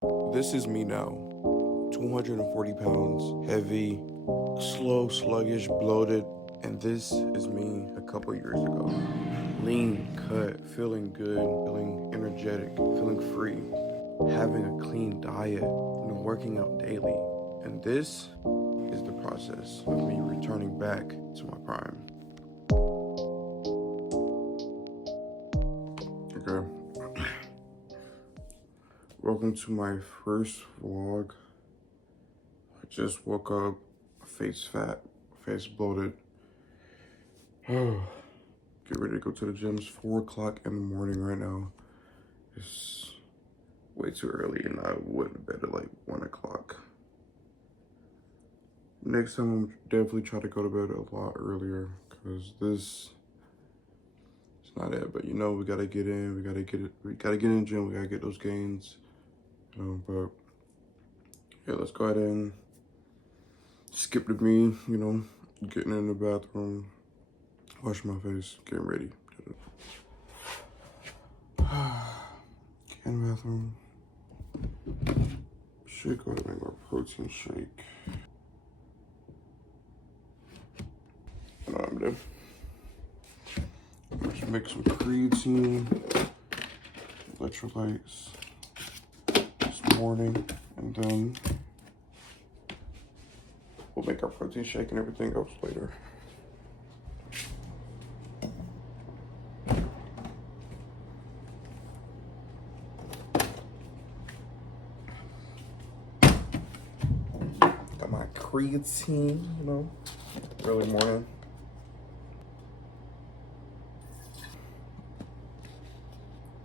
This is me now. 240 pounds, heavy, slow, sluggish, bloated. And this is me a couple years ago. Lean, cut, feeling good, feeling energetic, feeling free, having a clean diet, and working out daily. And this is the process of me returning back to my prime. Okay. Welcome to my first vlog. I just woke up, face fat, face bloated. Get ready to go to the gym. It's 4 o'clock in the morning right now. It's way too early and I went to bed at like 1 o'clock. Next time I'm definitely try to go to bed a lot earlier because this is not it. But you know, we gotta get in, we gotta get in the gym, we gotta get those gains. But yeah, let's go ahead and skip to me, you know, getting in the bathroom, washing my face, getting ready. Get in the bathroom. Should go to make my protein shake. And I'm done. Just make some creatine, electrolytes this morning, and then we'll make our protein shake and everything else later. Got my creatine, you know, early morning.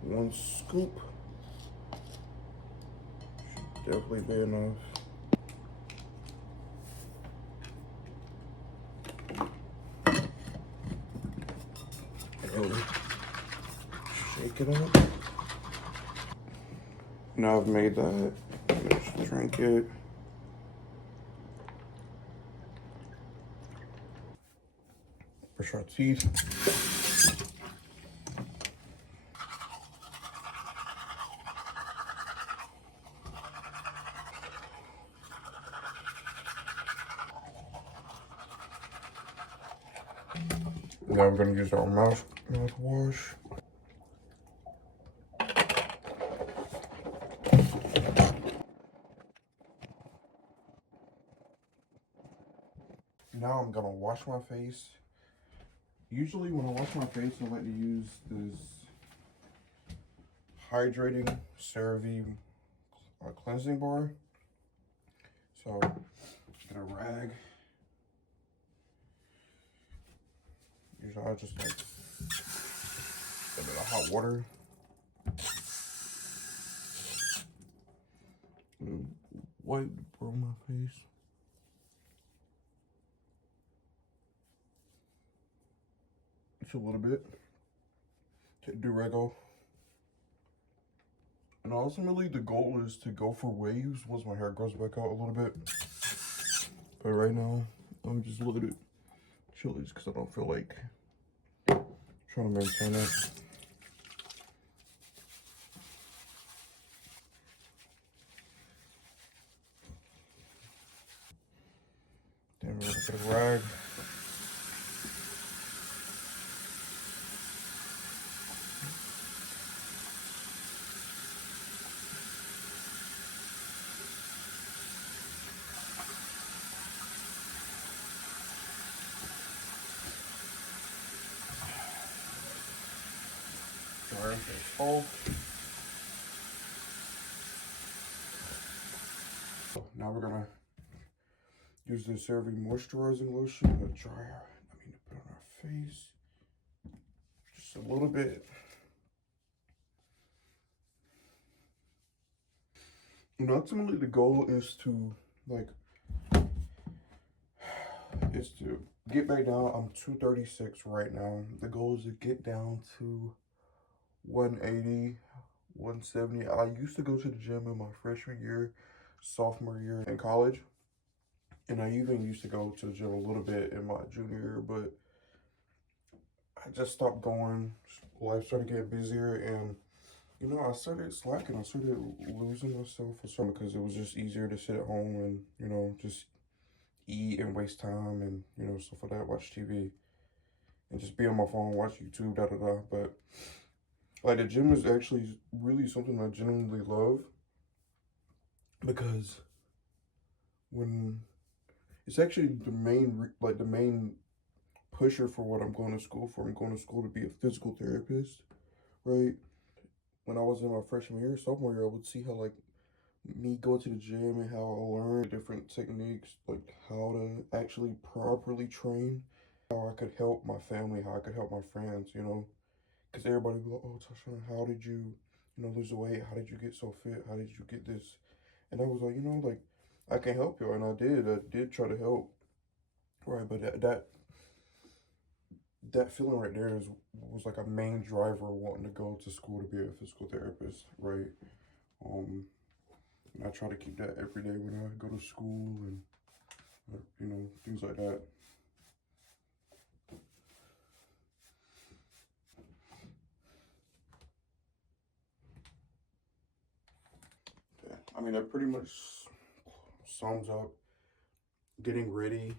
One scoop. Should definitely be enough. Shake it up. Now I've made that. Just drink it. Brush our teeth. Now we're gonna use our mouthwash. Now I'm gonna wash my face. Usually when I wash my face, I like to use this hydrating CeraVe cleansing bar. So get a rag. Usually I just like a bit of hot water. Wipe on my face. Just a little bit. Take the rag off. And ultimately the goal is to go for waves once my hair grows back out a little bit. But right now, I'm just a little bit chilly because I don't feel like trying to maintain it. Then we're gonna get a rag. Dry our face off. Now we're gonna use the CeraVe moisturizing lotion to put on our face. Just a little bit. And ultimately the goal is to get back down. I'm 236 right now. The goal is to get down to 180, 170. I used to go to the gym in my freshman year, sophomore year in college. And I even used to go to the gym a little bit in my junior year, but I just stopped going. Life started getting busier and You know, I started slacking. I started losing myself for some because it was just easier to sit at home and, you know, just eat and waste time and, you know, stuff like that, watch TV and just be on my phone, watch YouTube, da da da. But like the gym is actually really something I genuinely love because when it's actually the main, like the main pusher for what I'm going to school for. I'm going to school to be a physical therapist, right? When I was in my freshman year, sophomore year, I would see how like me going to the gym and how I learned different techniques, like how to actually properly train, how I could help my family, how I could help my friends, you know, because everybody would be like, oh, Tashawn, how did you, you know, lose the weight? How did you get so fit? How did you get this? And I was like, you know, like I can help you, and I did try to help, right? But that feeling right there was like a main driver wanting to go to school to be a physical therapist, right? Um, and I try to keep that every day when I go to school and you know, things like that. Yeah, I mean that pretty much sums up getting ready.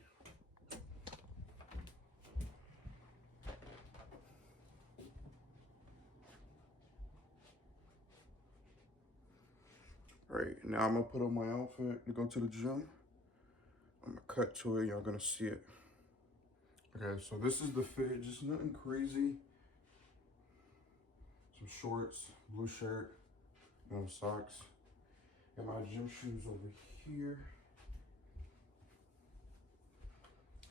All right, now I'm gonna put on my outfit to go to the gym. I'm gonna cut to it, y'all gonna see it. Okay, so this is the fit, just nothing crazy. Some shorts, blue shirt, you know, socks. Got my gym shoes over here.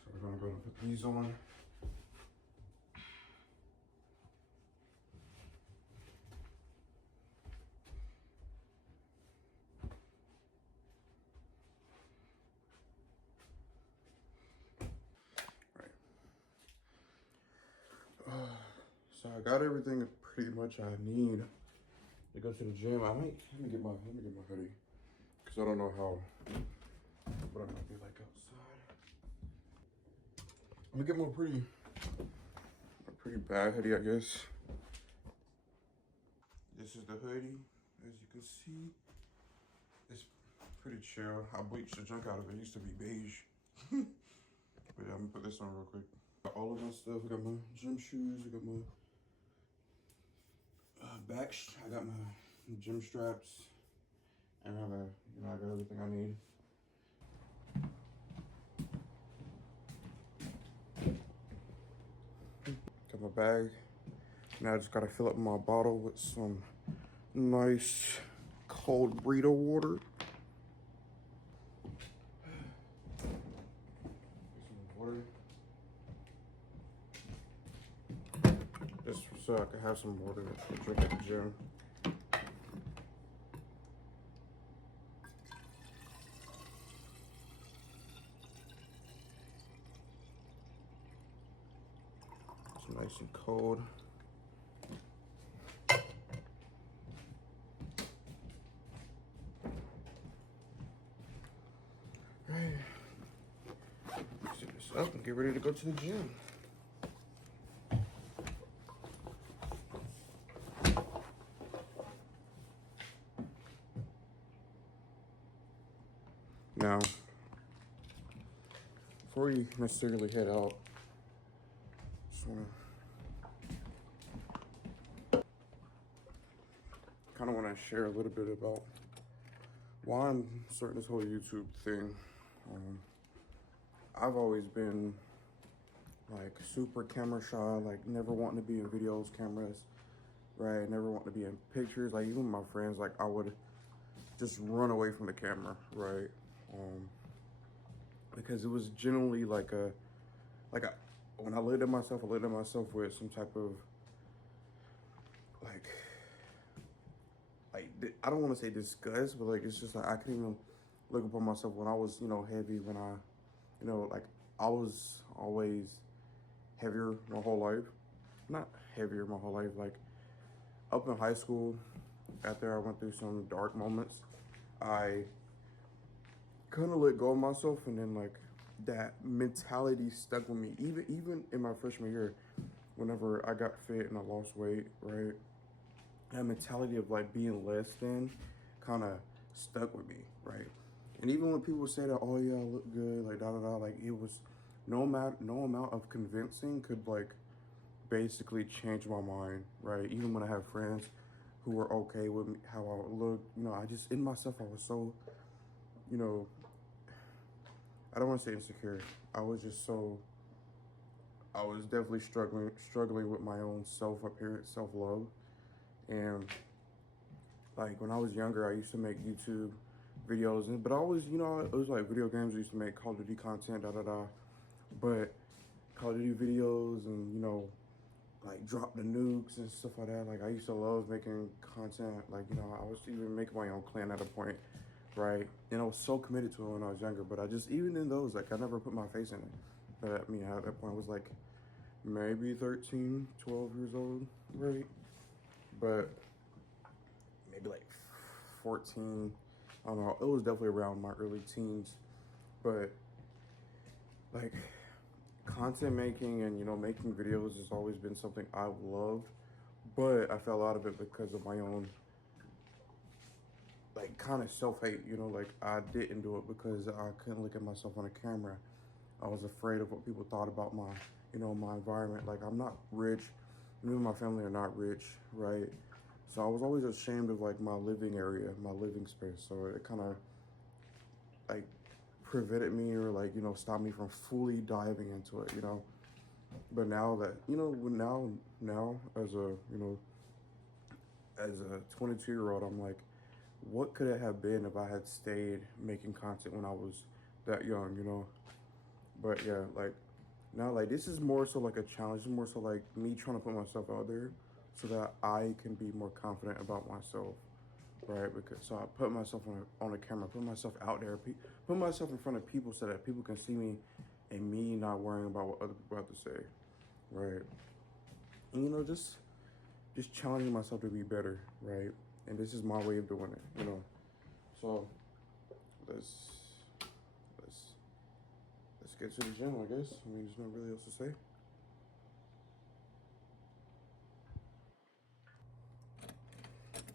So we're gonna go and put these on. Right. So I got everything pretty much I need to go to the gym. Let me get my hoodie because I don't know what I might be like outside. I'm gonna get a pretty bad hoodie, I guess. This is the hoodie, as you can see. It's pretty chill. I bleached the junk out of it. It used to be beige. But yeah, I'm gonna put this on real quick. Got all of my stuff. I got my gym shoes. I got my I got my gym straps. And I got everything I need. Got my bag. Now I just gotta fill up my bottle with some nice cold burrito water. Some water. Just so I can have some water to drink at the gym. It's nice and cold. Right. Set this up and get ready to go to the gym. Now, before you necessarily head out, just wanna kind of want to share a little bit about why I'm starting this whole YouTube thing. I've always been like super camera shy, like never wanting to be in videos, cameras, right? Never wanting to be in pictures. Like even my friends, like I would just run away from the camera, right? Because it was generally like when I looked at myself, I looked at myself with some type of like I don't want to say disgust, but like it's just like I couldn't even look upon myself when I was, you know, heavy. When I, you know, like I was always heavier my whole life. Not heavier my whole life. Like up in high school, after I went through some dark moments, I kind of let go of myself, and then like that mentality stuck with me. Even in my freshman year, whenever I got fit and I lost weight, right? that mentality of like being less than kind of stuck with me, right? And even when people say that, oh yeah, I look good, like da da da, like it was no amount of convincing could like basically change my mind, right? Even when I have friends who were okay with me, how I would look, I just in myself I was so, you know, I don't want to say insecure. I was just so I was definitely struggling with my own self appearance, self love, and like when I was younger, I used to make YouTube videos, but I always, it was like video games. I used to make Call of Duty content, da da da. But Call of Duty videos and like drop the nukes and stuff like that. Like I used to love making content. Like I was even making my own clan at a point, right? And I was so committed to it when I was younger. But I just even in those, like I never put my face in it. But at that point, I was like maybe 13, 12 years old, right? But maybe like 14. I don't know. It was definitely around my early teens. But like content making and making videos has always been something I've loved, but I fell out of it because of my own like kind of self-hate. Like I didn't do it because I couldn't look at myself on a camera. I was afraid of what people thought about my my environment. Like I'm not rich, me and my family are not rich, right? So I was always ashamed of like my living area, my living space. So it kind of like prevented me or like stopped me from fully diving into it. But now that now as a as a 22-year-old, I'm like, what could it have been if I had stayed making content when I was that young? But yeah, like now, like this is more so like a challenge. It's more so like me trying to put myself out there so that I can be more confident about myself, right? Because so I put myself on a camera, put myself out there, put myself in front of people so that people can see me, and me not worrying about what other people have to say, right? And just challenging myself to be better, right? And this is my way of doing it. So let's let's let's get to the gym, I guess. I mean, there's not really else to say.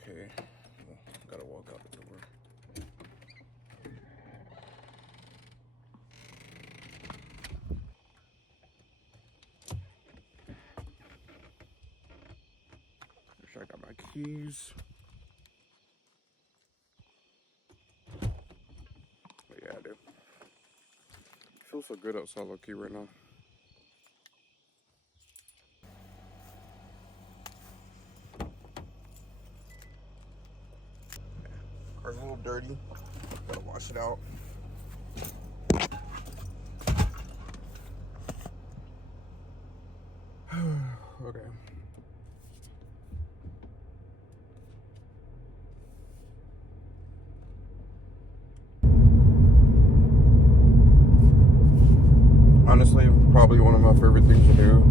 Okay, well, gotta walk out the door. Make sure I got my keys. But yeah, I do. Feels so good outside, low key, right now. Car's a little dirty. Gotta wash it out. Okay. Honestly, probably one of my favorite things to do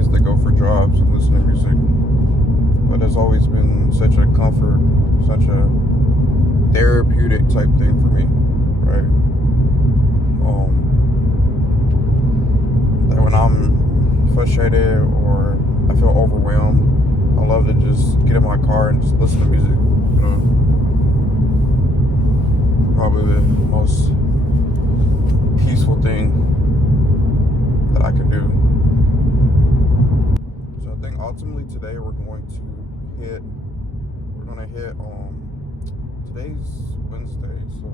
is to go for drives and listen to music. But it's always been such a comfort, such a therapeutic type thing for me, right? That when I'm frustrated or I feel overwhelmed, I love to just get in my car and just listen to music. Probably the most peaceful thing that I can do. So I think ultimately today we're going to hit today's Wednesday, so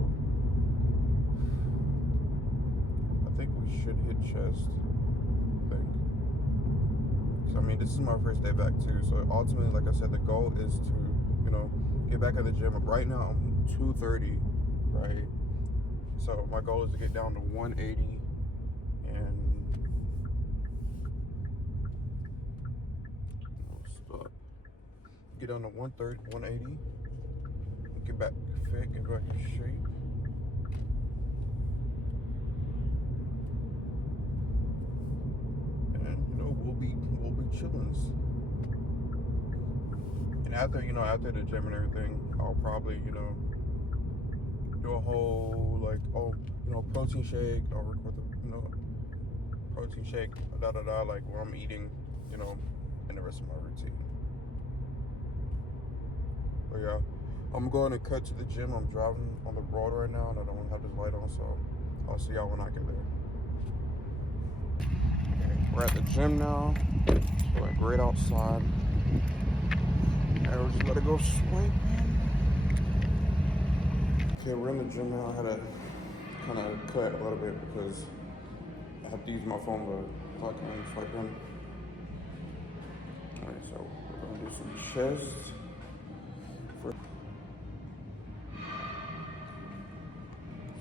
I think we should hit chest, I think. So I mean, this is my first day back too, so ultimately, like I said, the goal is to get back at the gym. Right now I'm 230, right? So my goal is to get down to 180 and get down to 130, 180, get back fit, get back in shape. And we'll be chillins. And after the gym and everything, I'll probably, do a whole like protein shake. I'll record the protein shake, like while I'm eating, and the rest of my routine. But yeah, I'm going to cut to the gym. I'm driving on the road right now and I don't have this light on, so I'll see y'all when I get there. Okay, we're at the gym now. Feeling great outside. And we'll just let it go swipe. Okay, we're in the gym now. I had to kind of cut a little bit because I have to use my phone to clock in and swipe in. Alright, so we're gonna do some chest.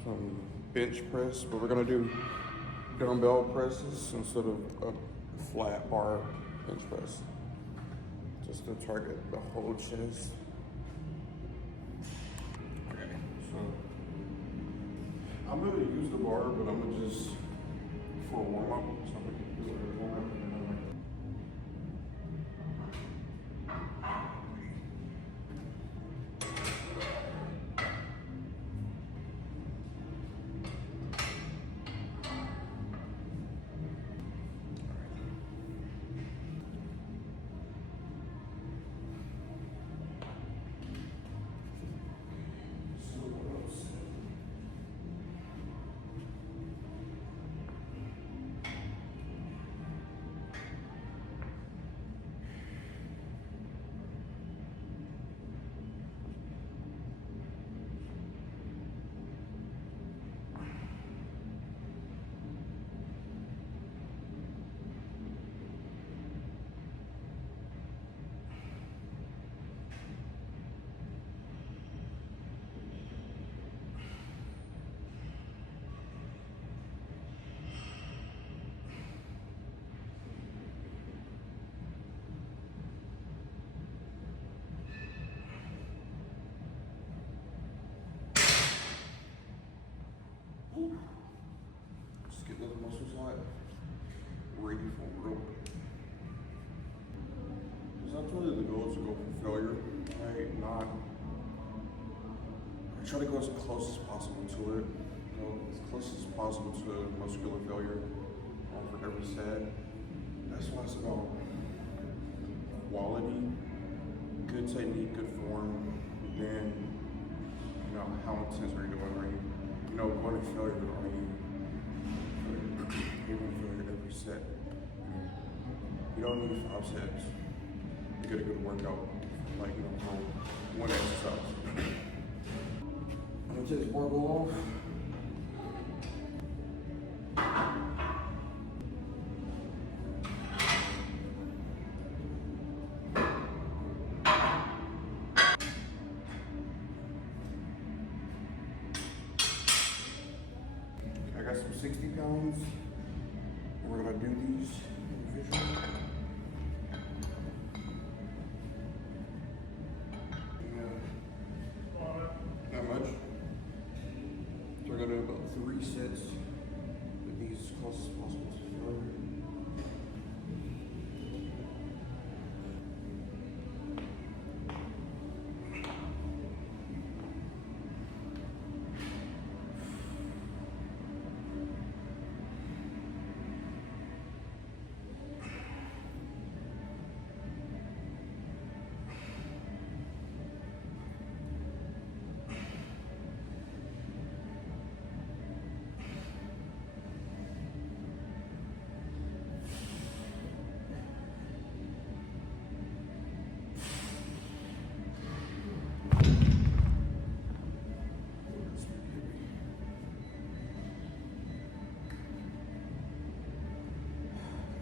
Some bench press, but we're gonna do dumbbell presses instead of a flat bar bench press. Just to target the whole chest. Okay, so I'm gonna use the bar, but I'm gonna just for a warm up. So I'm gonna do a warm up and then I'm like. Just get those muscles out, ready for real. Because I told you the goal is to go for failure, right? Not. I try to go as close as possible to it, you know, as close as possible to muscular failure for every set. That's why it's about quality, good technique, good form, then, you know, how intense are you doing? Are you, you know, going to failure? Are you even failure every set? You don't need 5 sets to get a good workout, like, you know, for one exercise. I'm gonna take this barbell off. I got some 60 pounds. And we're gonna do these individually. Not much. So we're gonna do about 3 sets with these as close as possible to failure.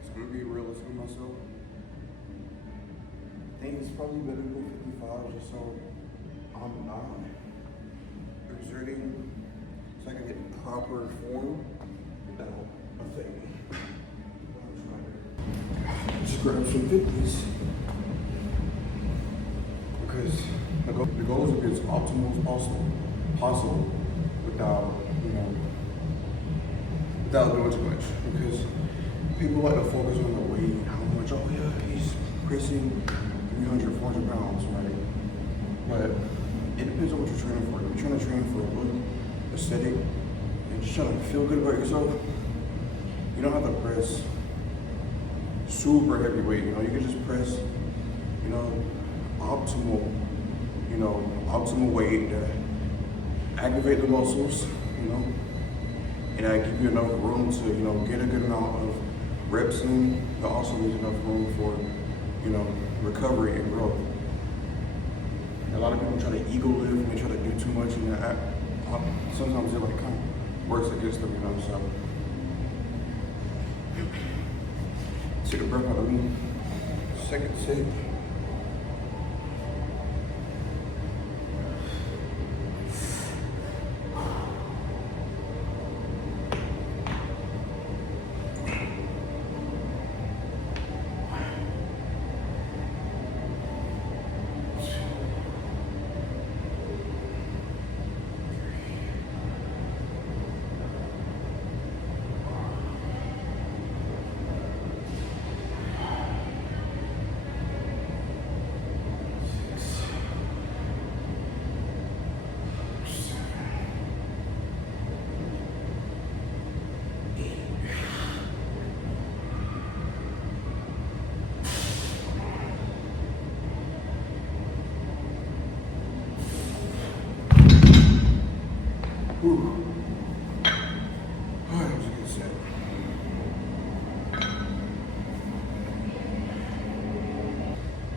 I'm gonna be realistic with myself. I think it's probably better to go 55 just so I'm not exerting, so I can get proper form without affecting. Just grab some 50s because the goal is to be as optimal as possible without, you know, without doing too much. Because people like to focus on the weight, how much, oh yeah, he's pressing 300, 400 pounds, right? But it depends on what you're training for. If you're trying to train for a look, aesthetic, and just trying to feel good about yourself, you don't have to press super heavy weight, you know, you can just press, you know, optimal, you you know, optimal weight to activate the muscles, you know, and I give you enough room to, you know, get a good amount of reps in, but also leave enough room for, you know, recovery and growth. A lot of people try to ego lift and they try to do too much, and sometimes it like kind of works against them, you know. So take a breath out of me. Second sip.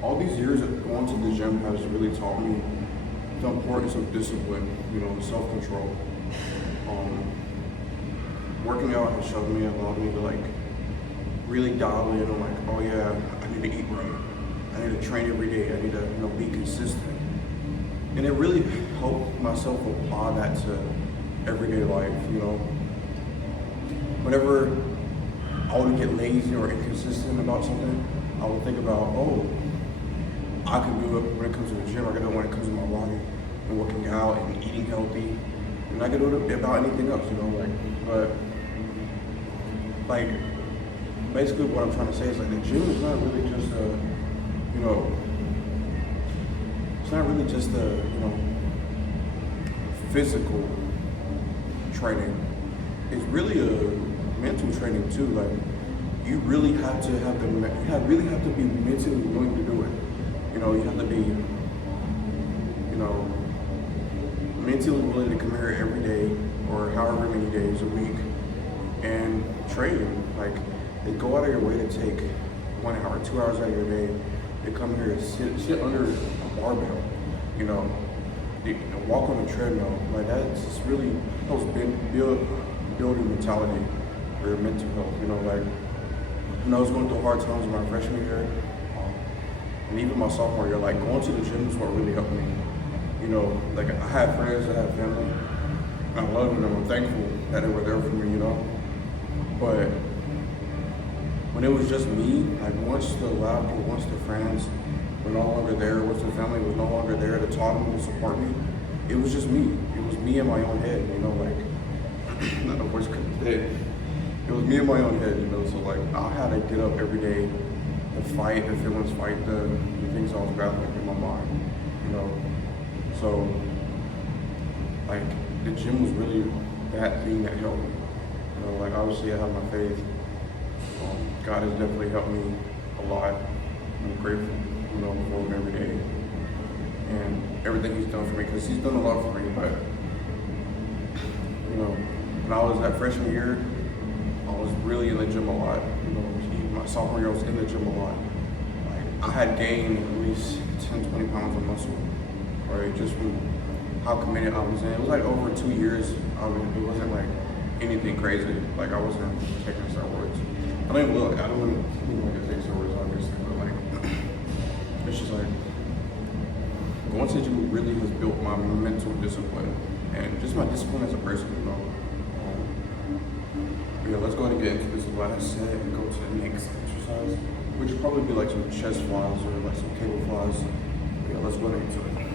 All these years of going to the gym has really taught me the importance of discipline, you know, self-control. Working out has showed me, allowed me to like really dial in on like, oh yeah, I need to eat right. I need to train every day. I need to, you know, be consistent. And it really helped myself apply that to everyday life, you know. Whenever I would get lazy or inconsistent about something, I would think about, oh, I can do it when it comes to the gym, I can do it when it comes to my body and working out and eating healthy. And I can do it about anything else, you know, like, but like, basically what I'm trying to say is like the gym is not really just a, you know, it's not really just a, you know, physical training. It's really a mental training too. Like, you really have to have really have to be mentally willing to do it. You know, you have to be, you know, mentally willing to come here every day or however many days a week and train. Like, they go out of your way to take 1 hour, 2 hours out of your day. They come here to sit under a barbell, you know, walk on a treadmill. Like, that's just really helps building mentality for your mental health. You know, like, when I was going through hard times in my freshman year, and even my sophomore year, like, going to the gym is what really helped me. You know, like, I had friends, I had family, and I loved them, I'm thankful that they were there for me, you know. But when it was just me, like, once the laughter, once the friends were no longer there, once the family was no longer there to talk to me, to support me, it was just me. It was me in my own head, you know, like, not the worst day. It was me in my own head, you know, so like, I had to get up every day to fight the feelings, fight the things I was battling in my mind, you know. So, like, the gym was really that thing that helped me. You know, like, obviously I have my faith. God has definitely helped me a lot. I'm grateful, you know, for him every day. And everything he's done for me, because he's done a lot for me, but, you know, when I was at freshman year, I was really in the gym a lot. You know, my sophomore year I was in the gym a lot. Like, I had gained at least 10, 20 pounds of muscle, right? Just from how committed I was in. It was like over 2 years. I mean, it wasn't like anything crazy. Like, I wasn't taking steroids. I don't even look. I don't even like to take steroids, obviously, but like, it's just like, going to the gym really has built my mental discipline and just my discipline as a person, you know. Yeah, let's go ahead and get into this last set and go to the next exercise, which will probably be like some chest flies or like some cable flies. Yeah, let's go ahead and get into it.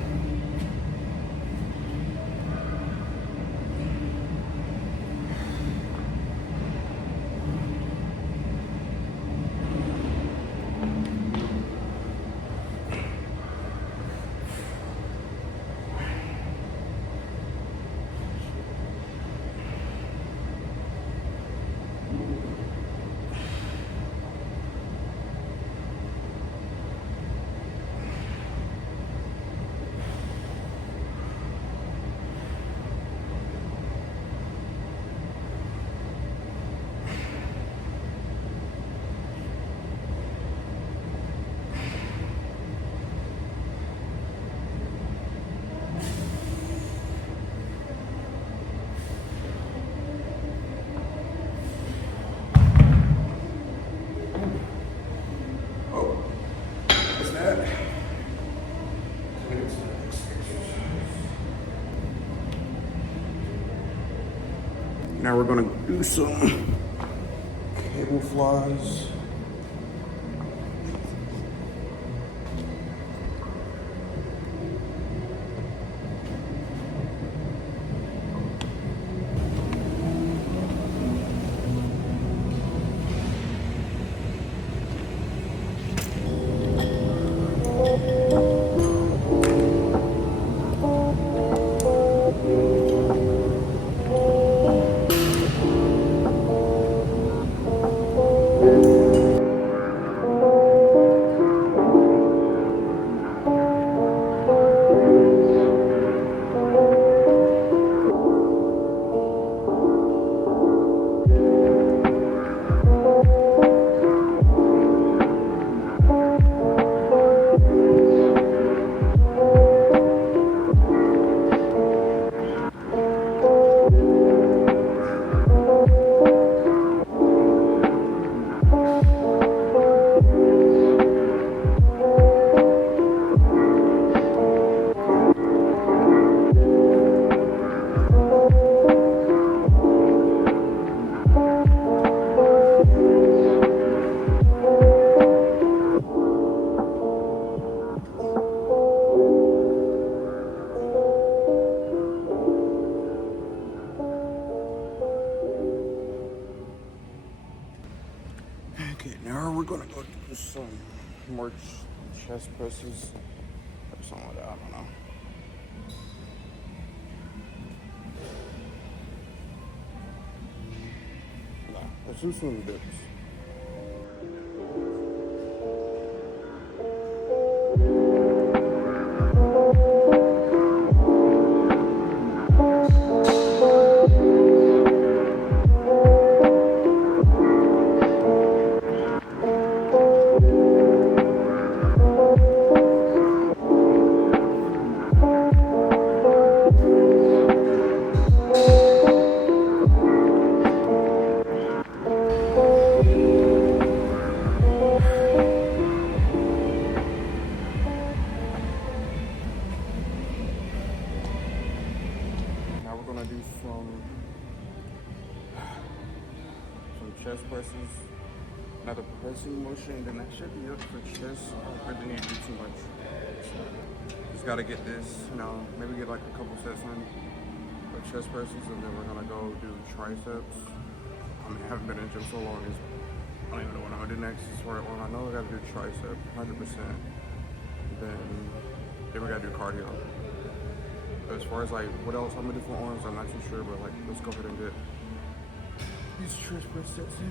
Now we're gonna do some cable flies. Okay, now we're gonna go do some more chest presses or something like that. I don't know. Nah, let's do some dips. Now we're gonna do some chest presses. Another pressing motion, then that should be up for chest. I don't really need to do too much. So, just gotta get this, you know, maybe get like a couple sets in of chest presses, and then we're gonna go do triceps. I mean, I haven't been in the gym so long, I don't even know what I'm gonna do next. Is where I know I gotta do tricep, 100%. Then we gotta do cardio. But as far as like what else I'm gonna do for arms, I'm not too sure, but like let's go ahead and get these chest press sets in.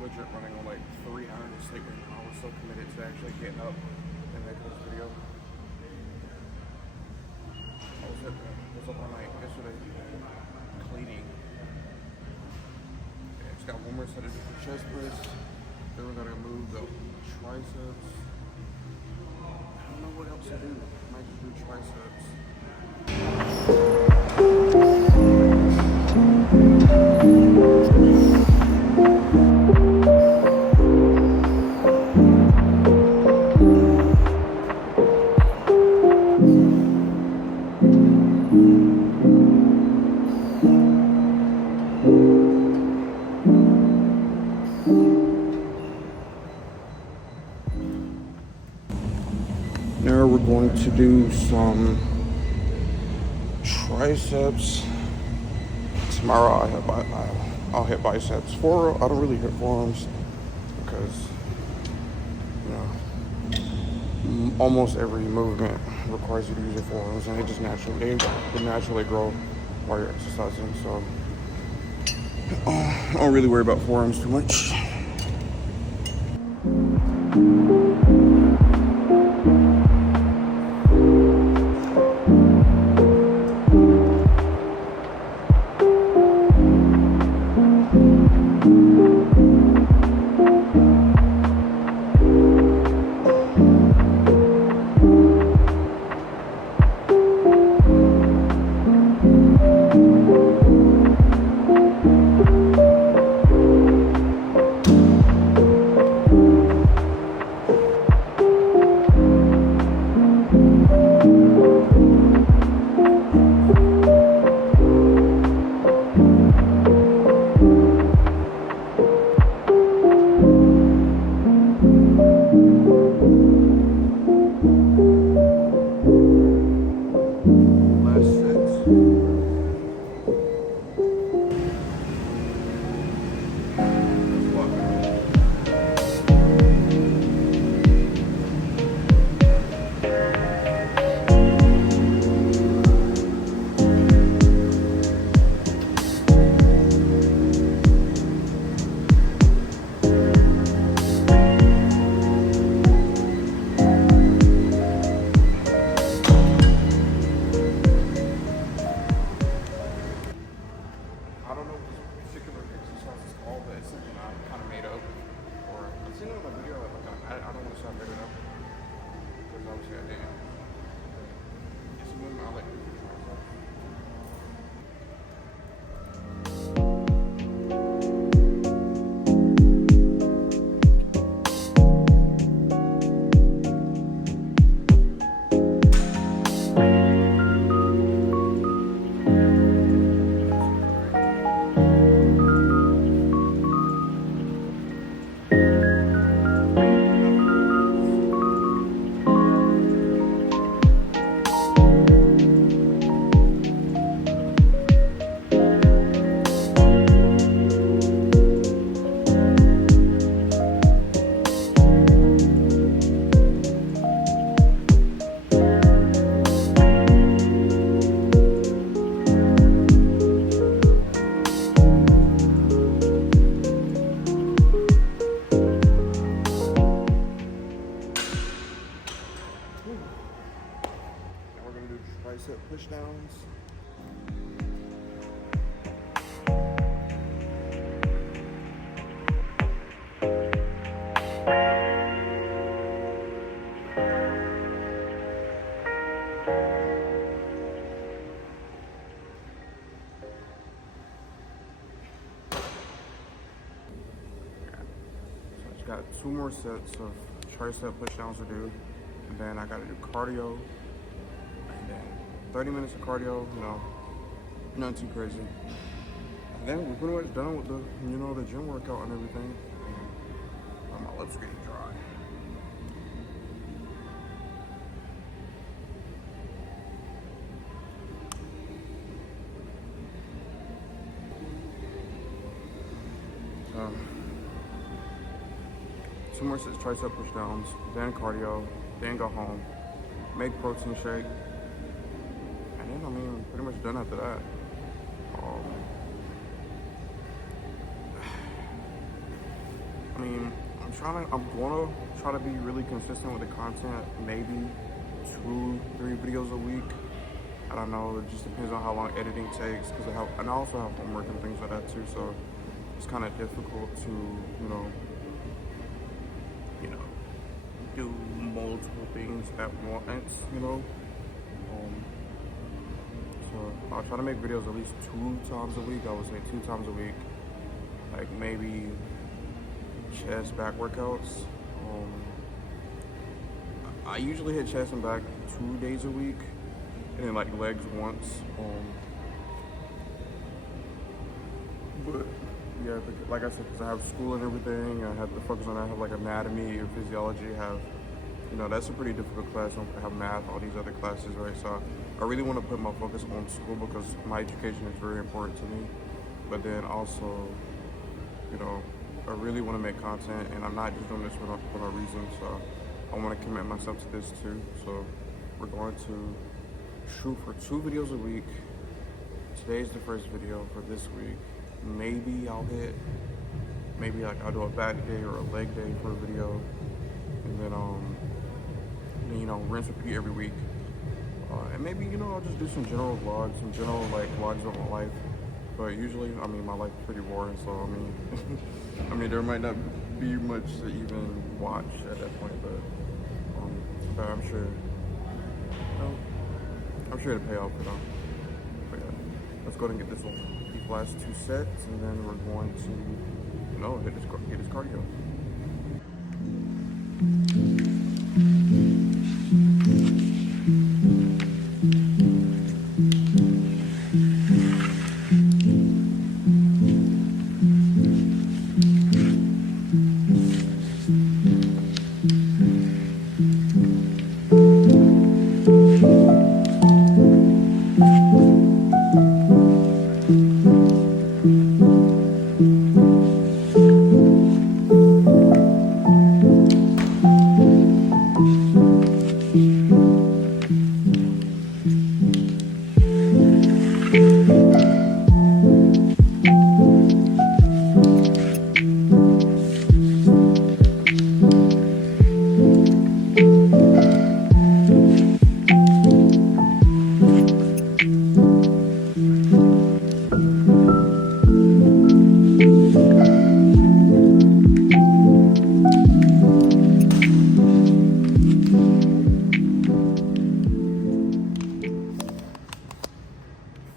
Legit running on like 3 hours of sleep right now. I was so committed to actually getting up and making this video. I was up all night yesterday cleaning. Yeah, just got one more set of the chest press. Then we're gonna move the triceps. I don't know what else to do. I might just do triceps. Now we're going to do some triceps. Tomorrow I'll hit biceps. I don't really hit forearms because, you know, almost every movement requires you to use your forearms, and they naturally grow while you're exercising. So I don't really worry about forearms too much. I don't know what this particular exercise is called, but it's something I kind of made up. Or I've seen it on a video. I don't want to say I made it up because obviously I didn't. It's a movement I like to do for myself. Tricep push downs. So I just got 2 more sets of tricep push downs to do, and then I gotta do cardio. 30 minutes of cardio, nothing too crazy. And then we're pretty much done with the gym workout and everything. My lips are getting dry. Two more sets tricep push downs, then cardio, then go home, make protein shake. I mean, pretty much done after that. I'm gonna try to be really consistent with the content. Maybe 2-3 videos a week. I don't know. It just depends on how long editing takes. And I also have homework and things like that too. So it's kind of difficult to, do multiple things at once. So I'll try to make videos at least 2 times a week. I would say 2 times a week. Like maybe chest, back workouts. I usually hit chest and back 2 days a week, and then like legs once. But yeah, like I said, because I have school and everything, I have to focus on that. I have like anatomy or physiology. That's a pretty difficult class. I have math, all these other classes, right? So I really want to put my focus on school because my education is very important to me. But then also, I really want to make content, and I'm not just doing this for no reason. So I want to commit myself to this too. So we're going to shoot for 2 videos a week. Today's the first video for this week. Maybe like I'll do a back day or a leg day for a video, and then you know, rinse repeat every week. And maybe, you know, I'll just do some general vlogs, some general like vlogs of my life. But usually, I mean, my life is pretty boring, so I mean, I mean, there might not be much to even watch at that point, but I'm sure, you know, I'm sure it'll pay off for them. But yeah, let's go ahead and get these last 2 sets, and then we're going to, you know, hit this cardio.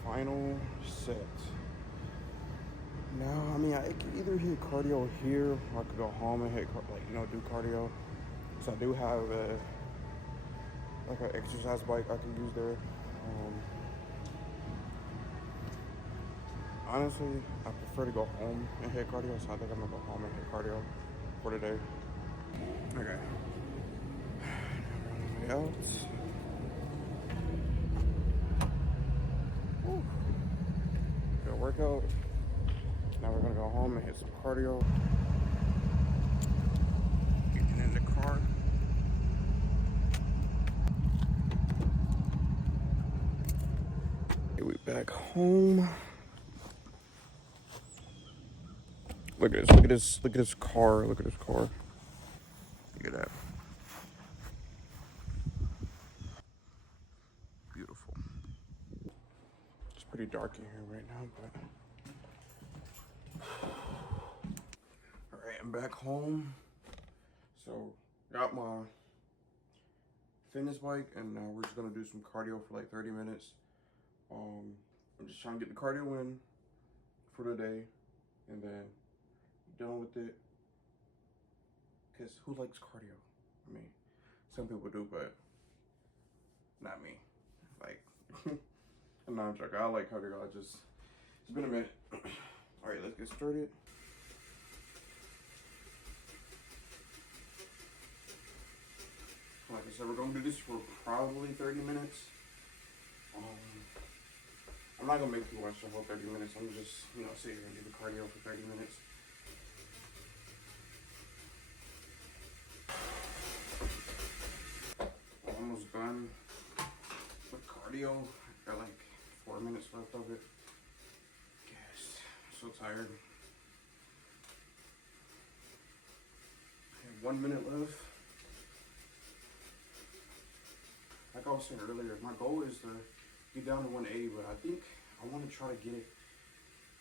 Final set. Now, I mean, I could either hit cardio here, or I could go home and hit, like, you know, do cardio. So I do have like an exercise bike I can use there. Honestly, I prefer to go home and hit cardio, so I think I'm gonna go home and hit cardio for today. Okay. Way out. Woo. Good workout. Now we're gonna go home and hit some cardio. Getting in the car. Okay, we back home. Look at this, look at this, look at this car, look at this car. Look at that. Beautiful. It's pretty dark in here right now, but. All right, I'm back home. So, got my fitness bike, and now we're just gonna do some cardio for like 30 minutes. I'm just trying to get the cardio in for the day, and then done with it. Cause who likes cardio? I mean, some people do, but not me. Like, I'm not joking. I like cardio. It's been a minute. All right, let's get started. Like I said, we're gonna do this for probably 30 minutes. I'm not gonna make you watch the whole 30 minutes. I'm just, you know, sit here and do the cardio for 30 minutes. Almost done with cardio. Got like 4 minutes left of it. Yes, I'm so tired. I have 1 minute left. Like I was saying earlier, my goal is to get down to 180, but I think I want to try to get it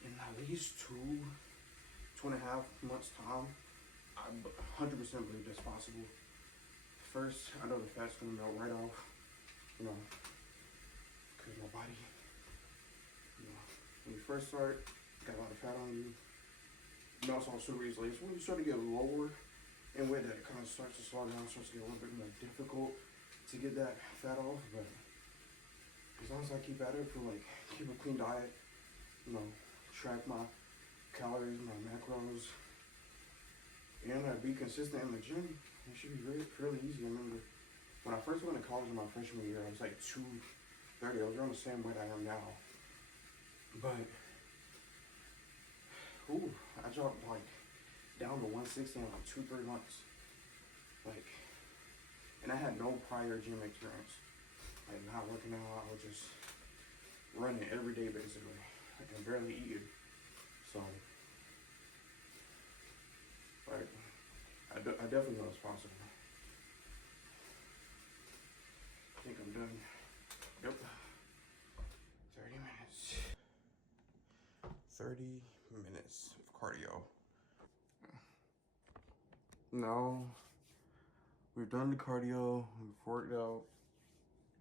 in at least 2.5 months time. I 100% believe that's possible. First, I know the fat's gonna melt right off, you know, because my body, you know, when you first start, got a lot of fat on you, melts off super easily. It's when you start to get lower in weight that it kind of starts to slow down, starts to get a little bit more difficult to get that fat off. But as long as I keep at it for like, keep a clean diet, you know, track my calories, my macros, and be consistent in the gym, it should be fairly easy. I remember when I first went to college in my freshman year, I was like 230. I was around the same weight I am now. But, I dropped like down to 160 in like 2-3 months. Like, And I had no prior gym experience. Like not working out, I was just running every day basically. I can barely eat it. So, like, I definitely know it's possible. I think I'm done. Yep. 30 minutes. 30 minutes of cardio. Now, we've done the cardio, we've worked out.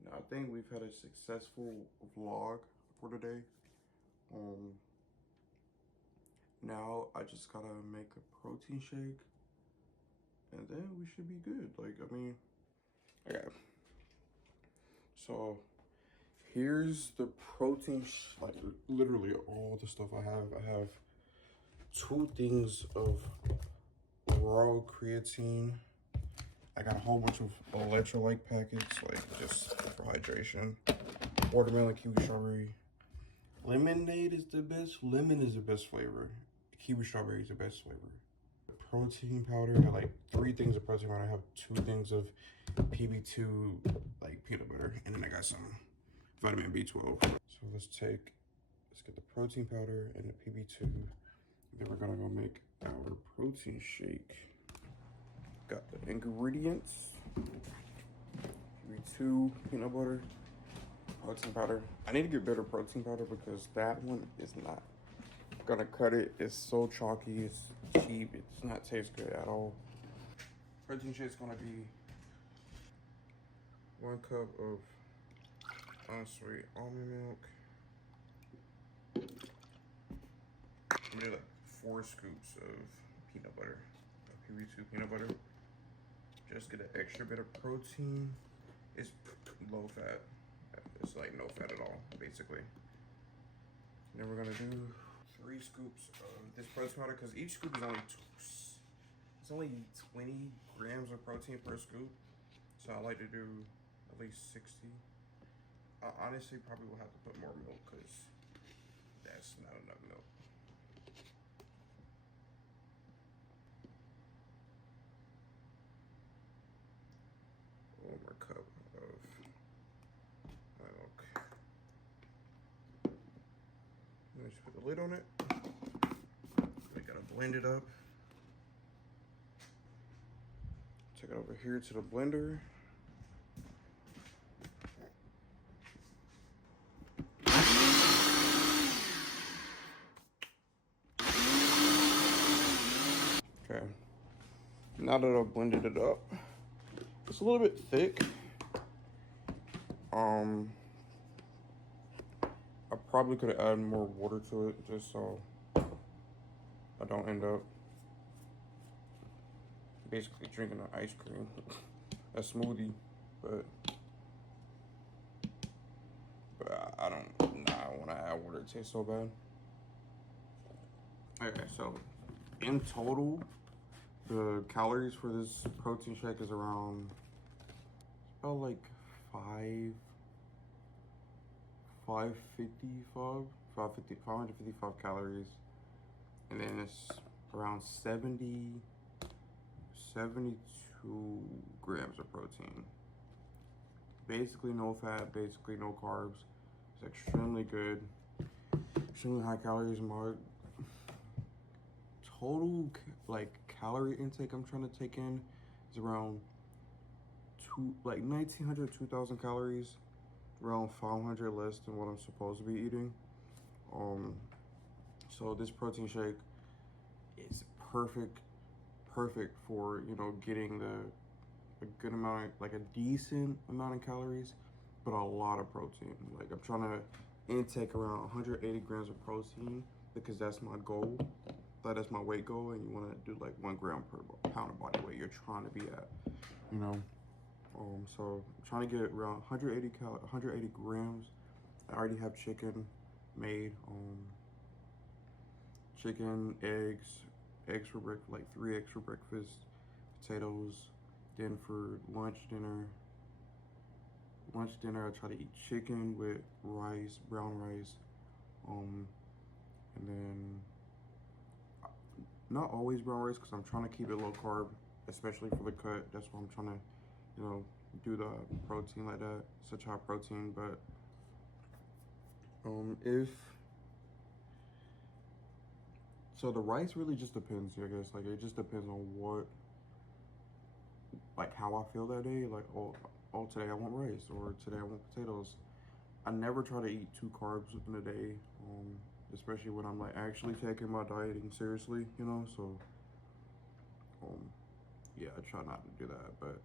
Now, I think we've had a successful vlog for today. Now I just gotta make a protein shake and then we should be good. Like, I mean, okay. So here's the protein, like literally all the stuff I have. I have 2 things of raw creatine. I got a whole bunch of electrolyte packets, like just for hydration. Watermelon, kiwi, strawberry. Lemonade is the best. Lemon is the best flavor. Kiwi strawberry is the best flavor. Protein powder, I have like 3 things of protein powder. I have 2 things of PB2, like peanut butter, and then I got some vitamin B12. So let's get the protein powder and the PB2. Then we're gonna go make our protein shake. Got the ingredients: PB2, peanut butter, protein powder. I need to get better protein powder because that one is not gonna cut it. It's so chalky, it's cheap, it does not taste good at all. Protein shake is gonna be 1 cup of unsweet almond milk. I'm gonna do like 4 scoops of peanut butter, PB2 peanut butter. Just get an extra bit of protein. It's low fat. It's like no fat at all, basically. And then we're gonna do 3 scoops of this protein powder because each scoop is only 20 grams of protein per scoop. So I like to do at least 60. I honestly probably will have to put more milk because that's not enough milk. One more cup of milk. And just put the lid on it. We gotta blend it up. Take it over here to the blender. Okay. Now that I've blended it up, it's a little bit thick. I probably could have added more water to it just so I don't end up basically drinking an ice cream, a smoothie, but I don't want to add water. It tastes so bad. Okay, so in total, the calories for this protein shake is around about like 555 calories, and then it's around 72 grams of protein. Basically no fat, basically no carbs. It's extremely good, extremely high calories. My total like calorie intake I'm trying to take in is around 1900, 2000 calories, around 500 less than what I'm supposed to be eating. So this protein shake is perfect for, you know, getting a good amount, like a decent amount of calories, but a lot of protein. Like I'm trying to intake around 180 grams of protein because that's my goal. That's my weight goal, and you want to do like 1 gram per pound of body weight you're trying to be at, you know. So I'm trying to get around 180 grams. I already have chicken made. Chicken, eggs for breakfast, like 3 eggs for breakfast, potatoes. Then for lunch, dinner, I try to eat chicken with rice, brown rice. And then not always brown rice because I'm trying to keep it low carb, especially for the cut. That's why I'm trying to, you know, do the protein like that, such high protein. But so the rice really just depends, I guess. Like, it just depends on what, like, how I feel that day. Like, oh, today I want rice, or today I want potatoes. I never try to eat 2 carbs within a day, especially when I'm like actually taking my dieting seriously, you know. So, yeah, I try not to do that. But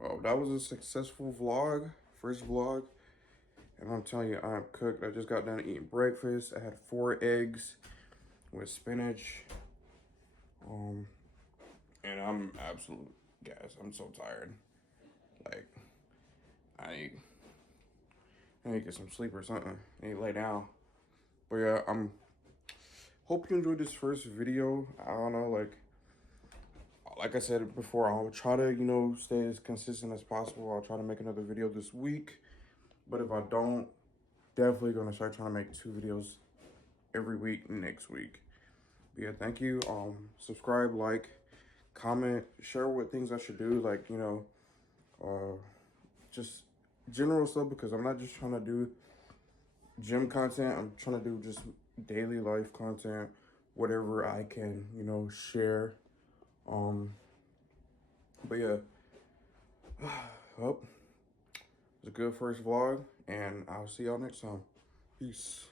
well, that was a successful vlog, first vlog, and I'm telling you, I'm cooked. I just got done eating breakfast. I had 4 eggs with spinach, and I'm absolute gas. I'm so tired. Like, I need to get some sleep or something. I need to lay down. But yeah, hope you enjoyed this first video. I don't know, like I said before, I'll try to, you know, stay as consistent as possible. I'll try to make another video this week. But if I don't, definitely gonna start trying to make 2 videos every week next week. But yeah, thank you. Subscribe, like, comment, share what things I should do, like, you know, just general stuff, because I'm not just trying to do gym content. I'm trying to do just daily life content, whatever I can, you know, share. But yeah, well, it's a good first vlog, and I'll see y'all next time. Peace.